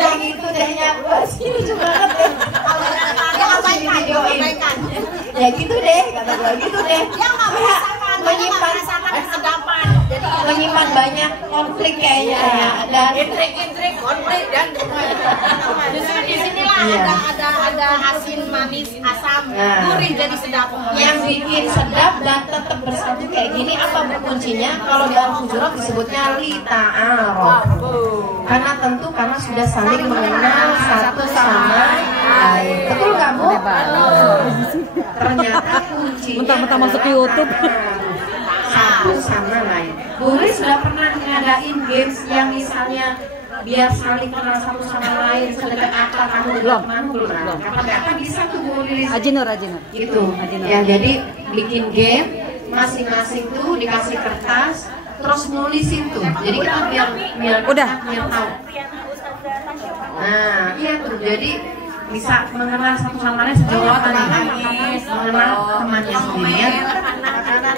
udah gitu dehnya bos ini juga deh. Ya gitu deh, kata gue gitu deh. Menyimpan kesedapan. Jadi menyimpan banyak konflik kayaknya ya. Dan intrik konflik dan justru disinilah ada asin manis asam gurih jadi sedap. Yang bikin sedap dan tetap bersatu kayak gini apa kuncinya? Kalau dalam Hujurat disebutnya lita'aruf. Karena sudah saling mengenal satu sama lain. Betul nggak Bu? Ternyata kuncinya mentang-mentang masuk ke YouTube. Satu sama lain. Bu Ri sudah pernah ngadain games yang misalnya biar saling kenal satu sama lain sedekat apa kamu belum? Kapan bisa tuh Bu Ri? Ajinur. Gitu. Ya jadi bikin game masing-masing tuh dikasih kertas terus nulisin tuh. Jadi kita biar tahu. Nah iya tuh jadi bisa mengenal satu sama lain sejauh apa nih? Mengenal temannya sendiri ya.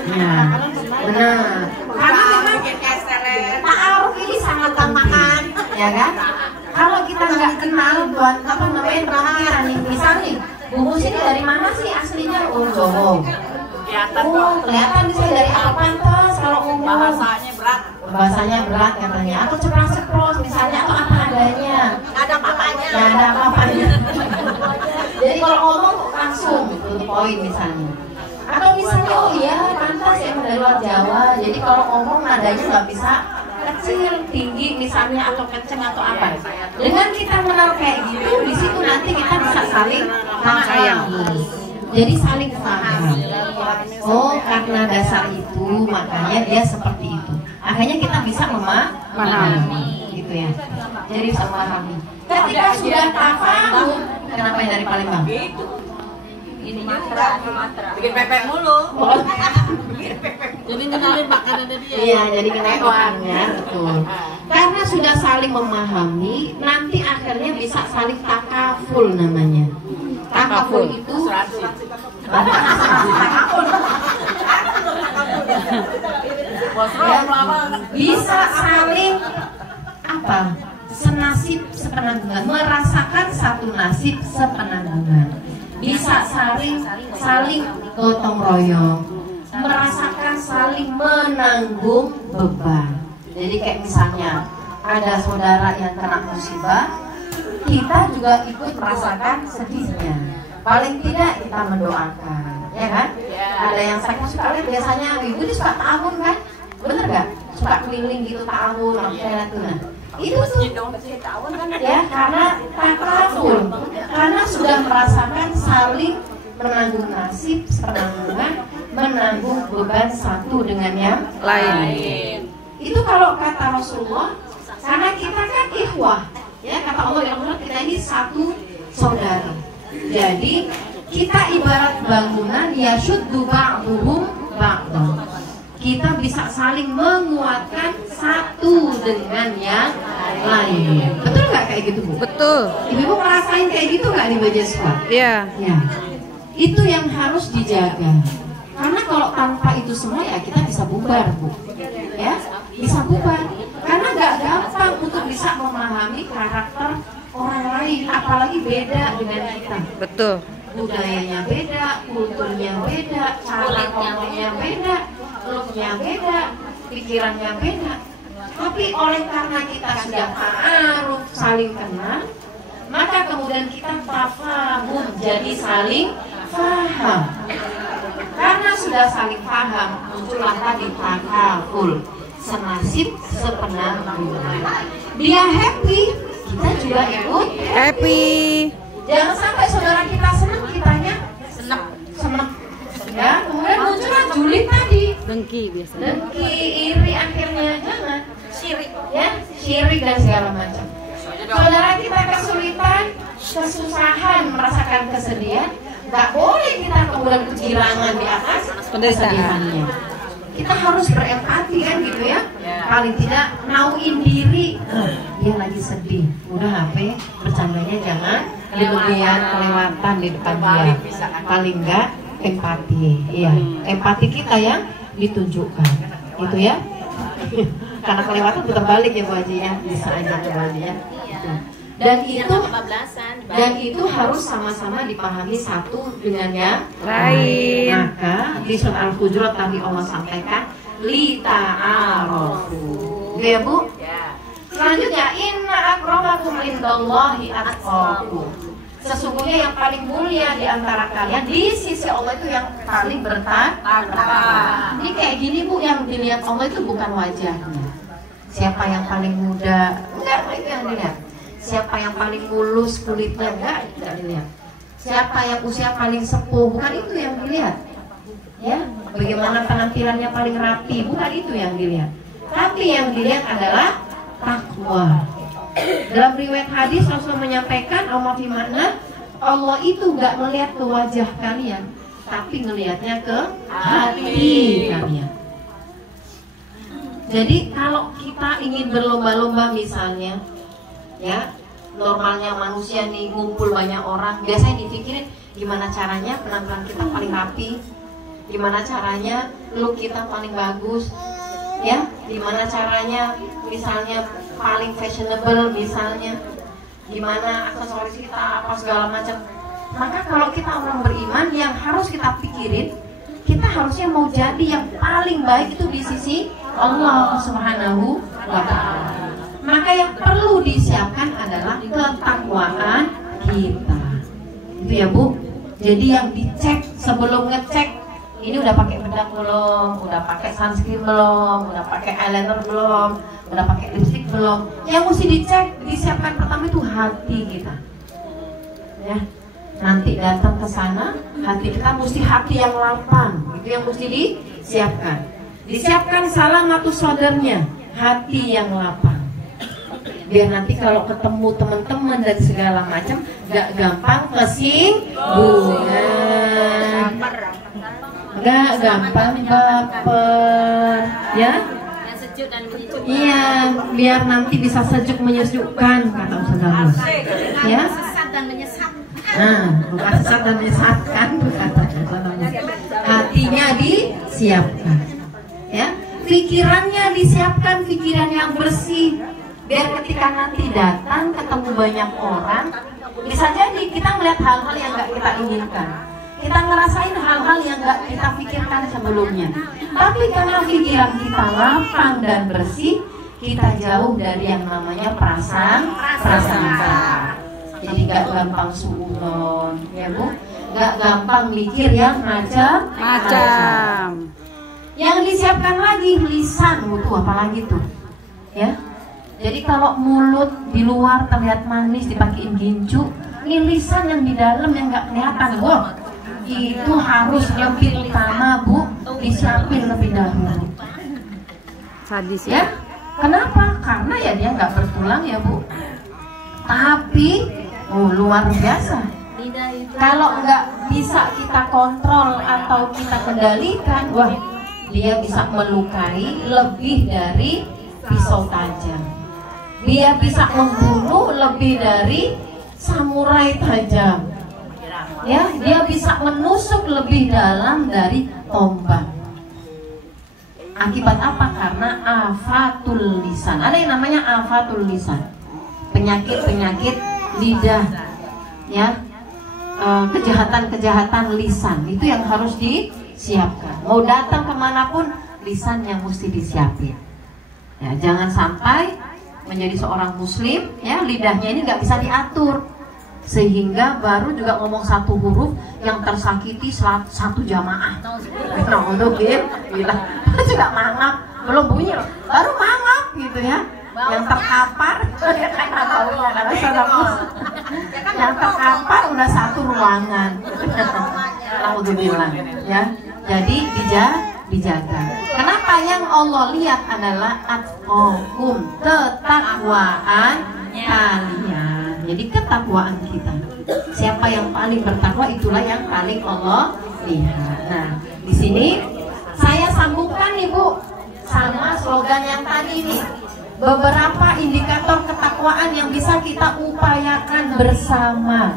Nah, benar. Karena memang ta'aruf ini sangat gampang, ya kan? Kalau kita nggak kenal buat apa namanya pemikiran nih, misalnya bungkus ini dari mana sih aslinya? Oh Jawa. Kelihatan bisa dari apa pantas kalau umum. Bahasanya berat katanya. Atau ceplos misalnya atau apa adanya. Ada apa-apanya. Ya, ada apa-apanya. Jadi kalau ngomong langsung to the point misalnya. Atau misalnya oh iya pantas ya dari luar Jawa. Jadi kalau ngomong nadanya nggak bisa kecil, tinggi misalnya atau kenceng atau apa. Dengan kita mengenal kayak gitu, di situ nanti kita bisa saling paham. Jadi saling paham. Oh karena dasar itu makanya dia seperti itu. Akhirnya kita bisa memahami, gitu ya. Jadi bisa memahami. Ketika sudah tafahum, kenapa yang dari Palembang? Ini bikin pepek mulu. Jadi kenalin makanan dia. Iya, jadi kenalin ya, betul. Karena sudah saling memahami, nanti akhirnya bisa saling takaful namanya. Takaful itu bisa saling apa? Senasib sepenanggungan, merasakan satu nasib sepenanggungan. Bisa saling gotong royong, merasakan saling menanggung beban. Jadi kayak misalnya ada saudara yang kena musibah, kita juga ikut merasakan sedihnya. Paling tidak kita mendoakan, ya kan? Ada yang sakit sekali biasanya ibu ini suka tahun kan, bener nggak? Suka keliling gitu tahun, kayak itu nah. Itu tuh ya karena takaful, karena sudah merasakan saling menanggung nasib, penanggungan, menanggung beban satu dengan yang lain. Itu kalau kata Rasulullah, karena kita kan ikhwah, ya kata Allah yang benar kita ini satu saudara. Jadi kita ibarat bangunan yashuddu ba'duhum ba'dhan. Kita bisa saling menguatkan satu dengan yang lain. Betul nggak kayak gitu Bu? Betul. Ibu ngerasain kayak gitu nggak di Bajaswa? Iya. Ya. Itu yang harus dijaga. Karena kalau tanpa itu semua ya kita bisa bubar Bu. Ya, bisa bubar. Karena nggak gampang untuk bisa memahami karakter orang lain, apalagi beda dengan kita. Betul. Budayanya beda, kulturnya beda, cara ngomongnya beda, looknya beda, pikirannya beda. Tapi oleh karena kita sudah ta'aruf, saling kenal, maka kemudian kita tafahum, jadi saling faham. Karena sudah saling paham, muncullah tadi takaful, senasib sepenanggungan. Dia happy, kita juga ikut Happy. Jangan sampai saudara kita senang, kitanya senang. Ya, kemudian muncullah julid tadi. Dengki biasanya. Dengki, iri akhirnya jangan. Syirik, ya, syirik dan segala macam. Saudara kita kesulitan, kesusahan, merasakan kesedihan, nggak boleh kita kemudian kegirangan di atas kesedihannya. Kita harus berempati kan gitu ya. Paling tidak nauin diri. Dia lagi sedih. Udah HP, bercandanya jangan berlebihan, kelewatan di depan dia. Paling enggak empati. Iya, empati kita yang ditunjukkan. Gitu ya. Karena kelewatan putar balik ya Bu Haji ya. Bisa aja Bu Haji ya. Dan itu harus sama-sama dipahami satu dengan yang lain. Maka di surat Al-Hujurat tadi Allah sampaikan lita'arofu. Ya Bu? Selanjutnya inna akramakum indallahi atqakum. Sesungguhnya yang paling mulia di antara kalian di sisi Allah itu yang paling bertakwa. Ini kayak gini Bu, yang dilihat Allah itu bukan wajahnya. Siapa yang paling muda? Enggak, itu yang dilihat. Siapa yang paling mulus kulitnya? Enggak dilihat. Siapa yang usia paling sepuh? Bukan itu yang dilihat. Ya, bagaimana penampilannya paling rapi? Bukan itu yang dilihat. Tapi yang dilihat adalah takwa. Dalam riwayat hadis Rasul menyampaikan Allah itu nggak melihat ke wajah kalian, tapi ngelihatnya ke hati kalian. Jadi kalau kita ingin berlomba-lomba misalnya, ya normalnya manusia nih ngumpul banyak orang, biasanya dipikirin gimana caranya penampilan kita paling rapi, gimana caranya look kita paling bagus, ya gimana caranya misalnya paling fashionable, misalnya gimana aksesoris kita apa segala macam. Maka kalau kita orang beriman, yang harus kita pikirin, kita harusnya mau jadi yang paling baik itu di sisi Allah Subhanahu wa Ta'ala. Maka yang perlu disiapkan adalah ketakwaan kita. Itu ya Bu. Jadi yang dicek sebelum ngecek, ini udah pakai bedak belum, udah pakai sunscreen belum, udah pakai eyeliner belum, udah pakai lipstick belum. Yang mesti dicek, disiapkan pertama itu hati kita. Ya. Nanti datang ke sana, hati kita mesti hati yang lapang. Itu yang mesti disiapkan. Disiapkan salamatus sadarnya, hati yang lapang. Biar nanti kalau ketemu teman-teman dan segala macam gak gampang kesinggungan, gak gampang baper, ya. Iya, biar nanti bisa sejuk menyejukkan, kata Ustaz Agus. Ya. Nah, bukan sesat dan menyesatkan, kata Ustaz Agus. Hatinya disiapkan, ya. Pikirannya disiapkan, pikiran yang bersih. Biar ketika nanti datang ketemu banyak orang, bisa jadi kita melihat hal-hal yang gak kita inginkan, kita ngerasain hal-hal yang gak kita pikirkan sebelumnya. Tapi karena pikiran kita lapang dan bersih, kita jauh dari yang namanya prasangka. Jadi gak gampang suudzon, ya Bu, gak gampang mikir yang macam-macam. Yang disiapkan lagi lisan, butuh apalagi tuh, ya. Jadi kalau mulut di luar terlihat manis dipakein gincu, ini lisan yang di dalam yang nggak kelihatan, Bu. Itu harus lebih utama, Bu, disiapin lebih dahulu. Sadis ya. Kenapa? Karena ya dia nggak bertulang ya, Bu. Tapi luar biasa. Kalau nggak bisa kita kontrol atau kita kendalikan, wah, dia bisa melukai lebih dari pisau tajam. Dia bisa membunuh lebih dari samurai tajam. Ya, dia bisa menusuk lebih dalam dari tombak. Akibat apa? Karena afatul lisan. Ada yang namanya afatul lisan. Penyakit-penyakit lidah. Ya. Kejahatan-kejahatan lisan itu yang harus disiapkan. Mau datang kemanapun, lisan yang mesti disiapin. Ya, jangan sampai menjadi seorang muslim, ya lidahnya ini nggak bisa diatur, sehingga baru juga ngomong satu huruf yang tersakiti satu jamaah. Nah untuk bila juga mangap, belum bunyi loh, baru mangap gitu ya. Yang terkapar, yang terkapar udah satu ruangan. Alhamdulillah, ya. Jadi dijaga. Kenapa yang Allah lihat adalah atqakum, ketakwaan kalian. Jadi ketakwaan kita. Siapa yang paling bertakwa itulah yang paling Allah lihat. Nah, di sini saya sambungkan nih Bu sama slogan yang tadi nih. Beberapa indikator ketakwaan yang bisa kita upayakan bersama.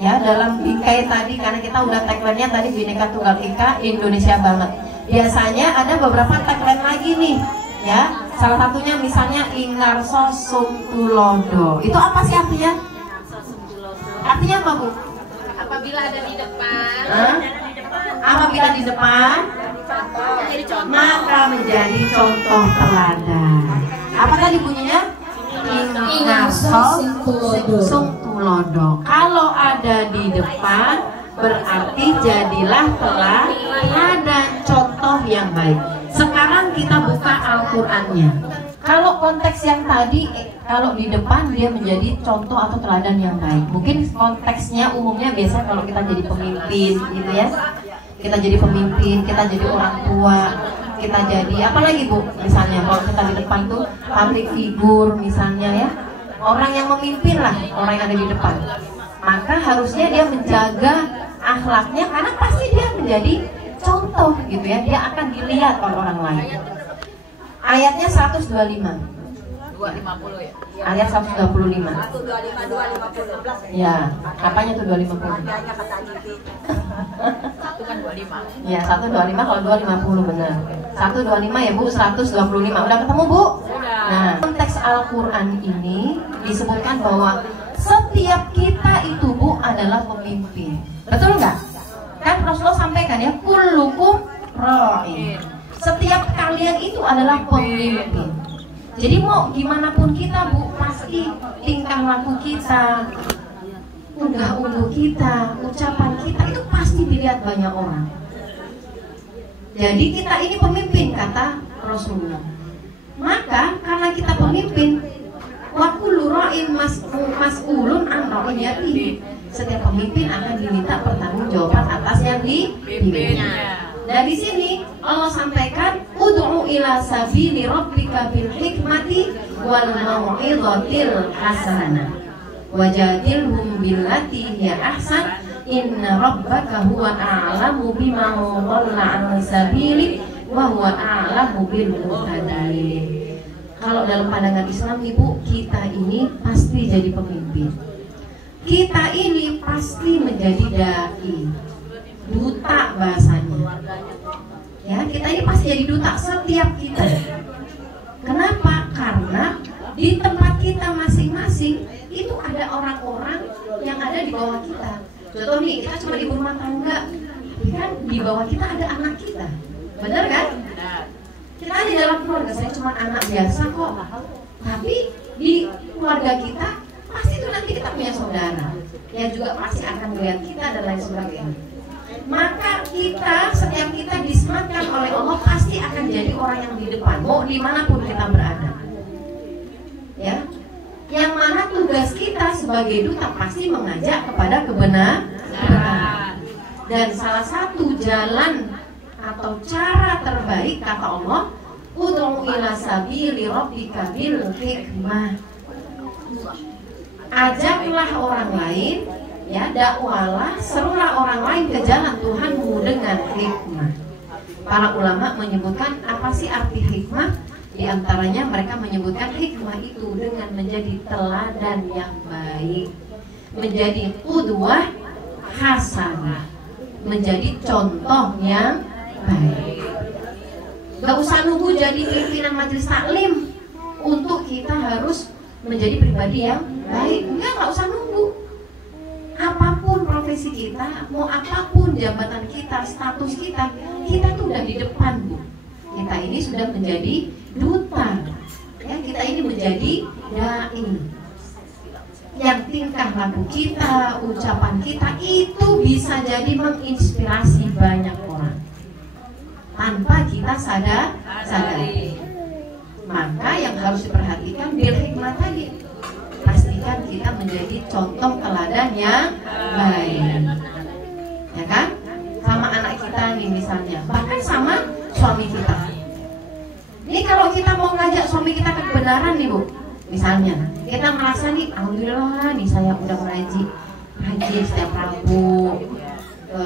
Ya, dalam bingkai tadi, karena kita udah tagline-nya tadi Bhinneka Tunggal Ika, Indonesia banget. Biasanya ada beberapa tagline lagi nih, ya. Salah satunya misalnya ingarso sungtulodo. Itu apa sih artinya? Artinya apa, Bu? Apabila ada di depan, apabila di depan, maka menjadi contoh teladan. Apa tadi bunyinya? Ingarso sungtulodo. Kalau ada di depan, berarti jadilah teladan, contoh yang baik. Sekarang kita buka Al-Qur'annya. Kalau konteks yang tadi, kalau di depan dia menjadi contoh atau teladan yang baik. Mungkin konteksnya umumnya biasa kalau kita jadi pemimpin gitu ya. Kita jadi pemimpin, kita jadi orang tua, kita jadi apa lagi, Bu? Misalnya kalau kita di depan tuh public figure misalnya ya. Orang yang memimpin lah, orang yang ada di depan. Maka harusnya dia menjaga akhlaknya karena pasti dia menjadi contoh gitu ya. Dia akan dilihat oleh orang lain. Ayatnya 125. 250 ya. Ayat 125. 125 250. Ya, apanya tuh 250? Harganya kata Jipi. Satu kan 25. Ya, 125 kalau 250 benar. 125 ya, Bu, 125. Udah ketemu, Bu? Udah. Nah, konteks Al-Qur'an ini disebutkan bahwa setiap kita itu, Bu, adalah pemimpin. Betul nggak? Kan Rasulullah sampaikan ya, kullukum ra'in. Setiap kalian itu adalah pemimpin. Jadi mau gimana pun kita, Bu, pasti tingkah laku kita, unggah-ungguh kita, ucapan kita itu pasti dilihat banyak orang. Jadi kita ini pemimpin, kata Rasulullah. Maka karena kita pemimpin, wa kullu ra'in mas'ulun an ra'iyatihi. Setiap pemimpin akan diminta pertanggungjawaban atas yang dipimpinnya. Dari sini Allah sampaikan ud'u ila sabili rabbika bil hikmati wal mau'izatil hasanah wajadilhum billati hiya ahsan inna rabbaka huwa a'lamu bima dhalla 'an sabili wa huwa a'lamu bil muhtadin. Kalau dalam pandangan Islam, Ibu, kita ini pasti jadi pemimpin. Kita ini pasti menjadi dai, duta bahasanya. Ya, kita ini pasti jadi duta, setiap kita. Kenapa? Karena di tempat kita masing-masing itu ada orang-orang yang ada di bawah kita. Contoh nih, kita cuma ibu rumah tangga, tapi kan di bawah kita ada anak kita. Bener kan? Kita di dalam keluarga, saya cuma anak biasa kok. Tapi di keluarga kita pasti itu nanti kita punya saudara yang juga pasti akan melihat kita dan lain sebagainya. Maka kita, setiap kita disematkan oleh Allah pasti akan jadi orang yang di depan, mau dimanapun kita berada. Ya, yang mana tugas kita sebagai duta pasti mengajak kepada kebenaran. Dan salah satu jalan atau cara terbaik, kata Allah, ud'u ila sabili rabbika bil hikmah. Ajaklah orang lain, ya, dakwalah, serulah orang lain ke jalan Tuhanmu dengan hikmah. Para ulama menyebutkan apa sih arti hikmah? Di antaranya mereka menyebutkan hikmah itu dengan menjadi teladan yang baik, menjadi qudwah hasanah, menjadi contoh yang baik. Gak usah nunggu jadi pimpinan majelis taklim untuk kita harus menjadi pribadi yang baik. Enggak usah nunggu. Apapun profesi kita, mau apapun jabatan kita, status kita, kita tuh udah di depan, Bu. Kita ini sudah menjadi duta. Ya, kita ini menjadi dai. Yang tingkah laku kita, ucapan kita itu bisa jadi menginspirasi banyak orang tanpa kita sadari. Maka yang harus diperhatikan bil hikmah tadi, pastikan kita menjadi contoh teladan yang baik, ya kan? Sama anak kita nih misalnya, bahkan sama suami kita. Ini kalau kita mau ngajak suami kita ke kebenaran nih, Bu, misalnya kita merasa nih, alhamdulillah nih saya udah ngaji setiap Rabu, ke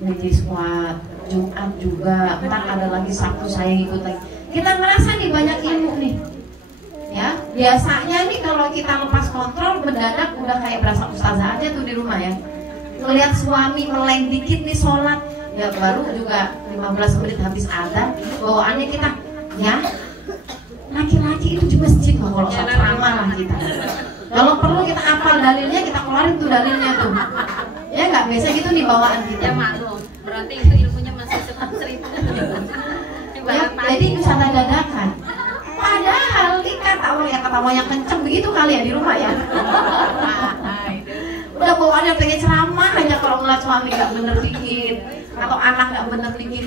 ngaji squad, Jumat juga, ntar ada lagi Sabtu saya ikut lagi. Kita ngerasa nih banyak ilmu nih. Ya, biasanya nih kalau kita lepas kontrol mendadak udah kayak berasa ustazah aja tuh di rumah ya. Ngelihat suami meleng dikit nih sholat, ya baru juga 15 menit habis azan, bawaannya kita ya laki-laki itu di masjid loh kalau saat ceramah lah kita. Kalau perlu kita hafal dalilnya, kita keluarin tuh dalilnya tuh. Ya nggak, biasa gitu nih bawaan kita. Ya maklum, berarti itu ilmunya masih seribu. Ya, jadi wisata dadakan. Padahal kata orang yang ketawa yang kenceng begitu kali ya di rumah ya. Udah bawaannya pengen ceramah hanya kalau ngeliat suami nggak bener dikit atau anak nggak bener dikit.